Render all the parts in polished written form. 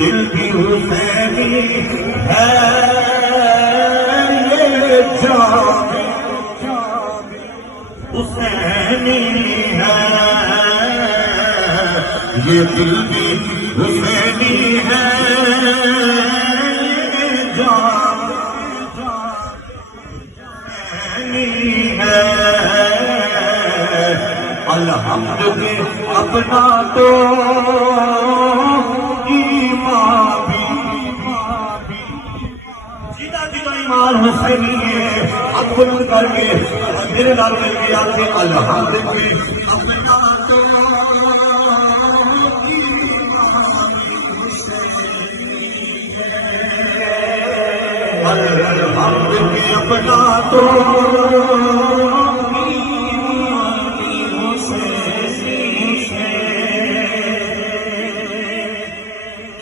دل بھی حسینی ہے، یہ جان حسینی ہے، یہ دل بھی حسینی ہے، یہ جان حسینی ہے۔ الحمد کے اپنا تو ایمان بھی سیدھا سیدھا ایمان حسینی ہے۔ اب بلند کر کے میرے نال مل کے آتے الحمد کے اپنا تو ایمان حسینی ہے، الحمد کے اپنا تو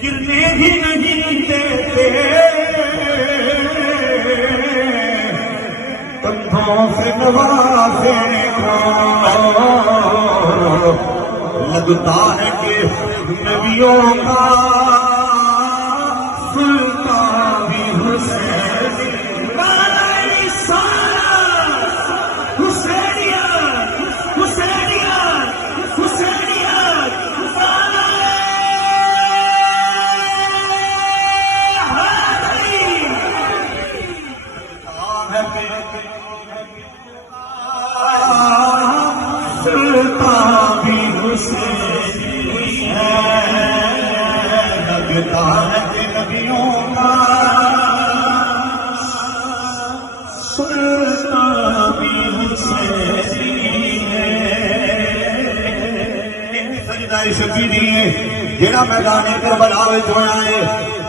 گرنے بھی نہیں دیتے کندھوں سے نوازے کو، لگتا ہے کہ نبیوں کا سلطان بھی حسین، سلطان بھی حسینی ہے، لگتا ہے کہ نبیوں کا سلطان بھی حسینی ہے۔ سجدہ شبیری ہے جڑا میدان کربلا وچ ہویا ہے،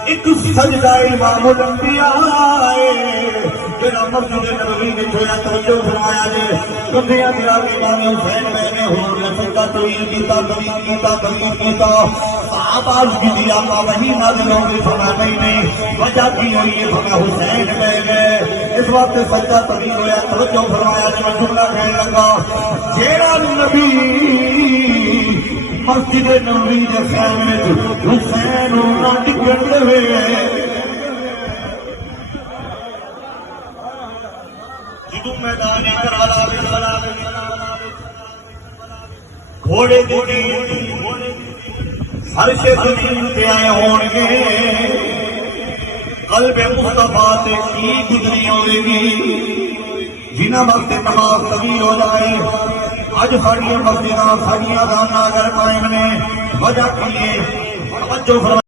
ایک سجدہ امام الانبیاء ہے جڑا مسجد نبوی وچ ہویا۔ توجہ فرمایا جے کندھیاں دی آگے امام حسین میں ہور لفظ طویل کیتا، طویل کیتا، طویل کیتا، آواز کی آقا وہی نازل ہو گئی، فرمایا نہیں وجہ کی ہوئی ہے، فرمایا حسین میں گئے اس وقت سجدہ طویل ہویا۔ توجہ فرمایا جے میں جملہ کہنے لگا جیڑا نبی مسجد نبوی دے سامنے حسین نہ ٹکٹ ہوئے، جدو میدان کربلا گھوڑے دی فرش زمین تے آئے ہون گے، قلب مصطفیٰ تے کی گزری ہوئے گی، جنہ وقت نماز طویل ہو جائے۔ اج ساڈیاں مسجداں ساڈیاں اذاناں اگر قائم نے، وجہ کی ہے توجہ